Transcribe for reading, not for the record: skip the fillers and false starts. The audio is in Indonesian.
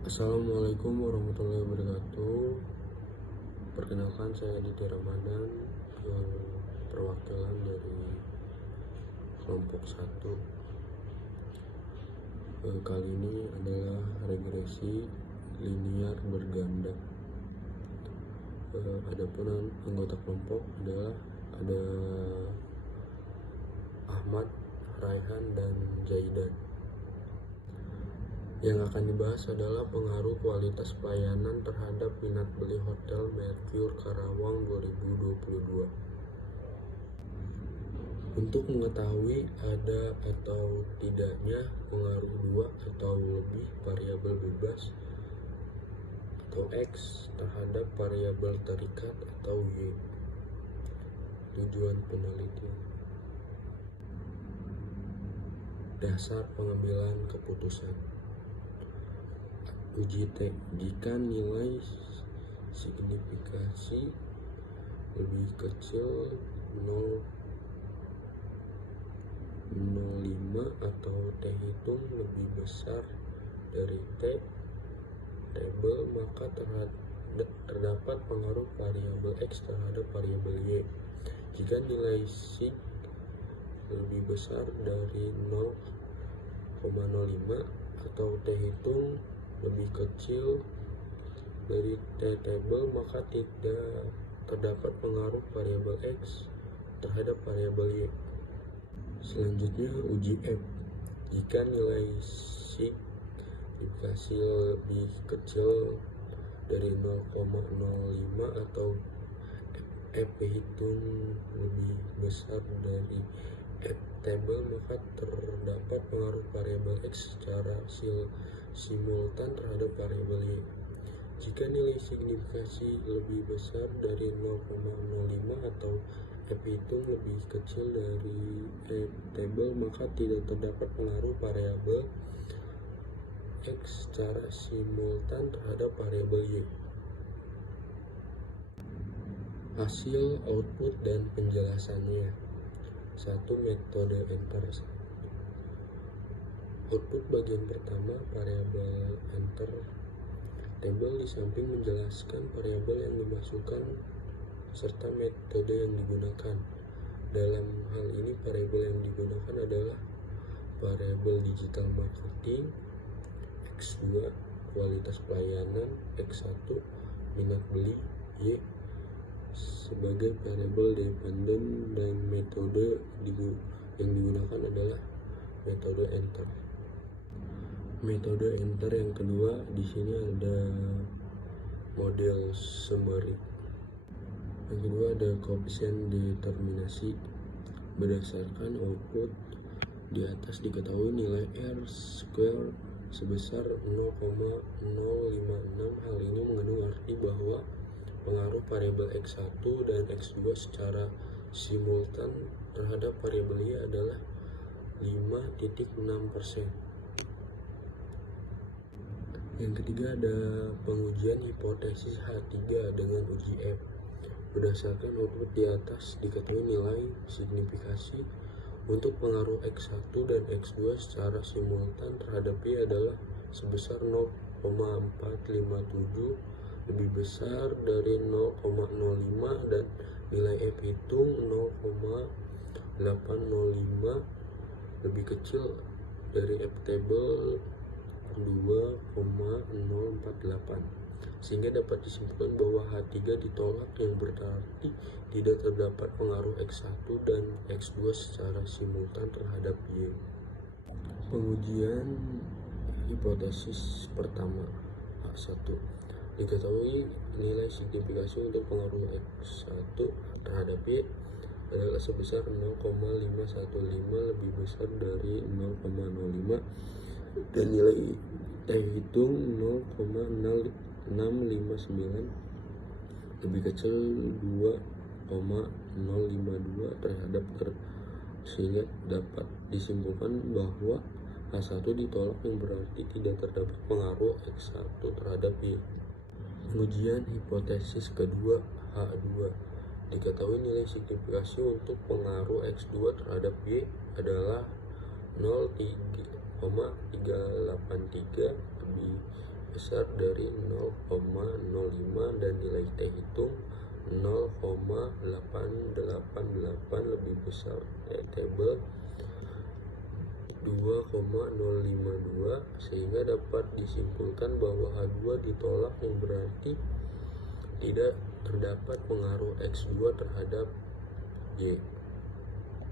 Assalamualaikum warahmatullahi wabarakatuh. Perkenalkan, saya Aditya Ramadan, yang perwakilan dari kelompok 1. Kali ini adalah regresi linier berganda. Adapun anggota kelompok adalah ada Ahmad, Raihan, dan Zaidan. Yang akan dibahas adalah pengaruh kualitas pelayanan terhadap minat beli Hotel Mercure Karawang 2022. Untuk mengetahui ada atau tidaknya pengaruh dua atau lebih variabel bebas atau X terhadap variabel terikat atau Y. Tujuan penelitian. Dasar pengambilan keputusan. Uji T. Jika nilai signifikasi lebih kecil 0,05 atau T hitung lebih besar dari T tabel, maka terdapat pengaruh variabel X terhadap variabel Y. Jika nilai sig lebih besar dari 0,05 atau T hitung lebih kecil dari T tabel, maka tidak terdapat pengaruh variabel X terhadap variabel Y. Selanjutnya, uji F. Jika nilai signifikasi lebih kecil dari 0,05 atau F hitung lebih besar dari F tabel, maka terdapat pengaruh variabel X secara simultan terhadap variabel Y. Jika nilai signifikasi lebih besar dari 0,05 atau F hitung lebih kecil dari F tabel, maka tidak terdapat pengaruh variabel X secara simultan terhadap variabel Y. Hasil, output, dan penjelasannya. 1. Metode enter. Output bagian pertama, variabel enter tabel di samping menjelaskan variabel yang dimasukkan serta metode yang digunakan. Dalam hal ini, variabel yang digunakan adalah variabel digital marketing, X2 kualitas pelayanan, X1 minat beli, Y sebagai variabel dependen, dan metode yang digunakan adalah metode enter. Metode enter yang kedua, di sini ada model summary. Yang kedua ada koefisien determinasi. Berdasarkan output di atas diketahui nilai R square sebesar 0,056. Hal ini mengandung arti bahwa pengaruh variabel X1 dan X2 secara simultan terhadap variabel Y adalah 5,6%. Yang ketiga ada pengujian hipotesis H3 dengan uji F. Berdasarkan output di atas diketahui nilai signifikasi untuk pengaruh X1 dan X2 secara simultan terhadap Y adalah sebesar 0,457 lebih besar dari 0,05 dan nilai F hitung 0,805 lebih kecil dari F table 2,048, sehingga dapat disimpulkan bahwa H3 ditolak, yang berarti tidak terdapat pengaruh X1 dan X2 secara simultan terhadap Y. Pengujian hipotesis pertama. A1. Diketahui nilai signifikasi untuk pengaruh X1 terhadap Y adalah sebesar 0,515 lebih besar dari 0,05 dan nilai T hitung 0,659 lebih kecil 2,052 terhadap sehingga dapat disimpulkan bahwa H1 ditolak, yang berarti tidak terdapat pengaruh X1 terhadap Y. Pengujian hipotesis kedua, H2. Diketahui nilai signifikasi untuk pengaruh X2 terhadap Y adalah 0,383 lebih besar dari 0,05 dan nilai T hitung 0,888 lebih besar table 2,052, sehingga dapat disimpulkan bahwa H2 ditolak, yang berarti tidak terdapat pengaruh X2 terhadap Y.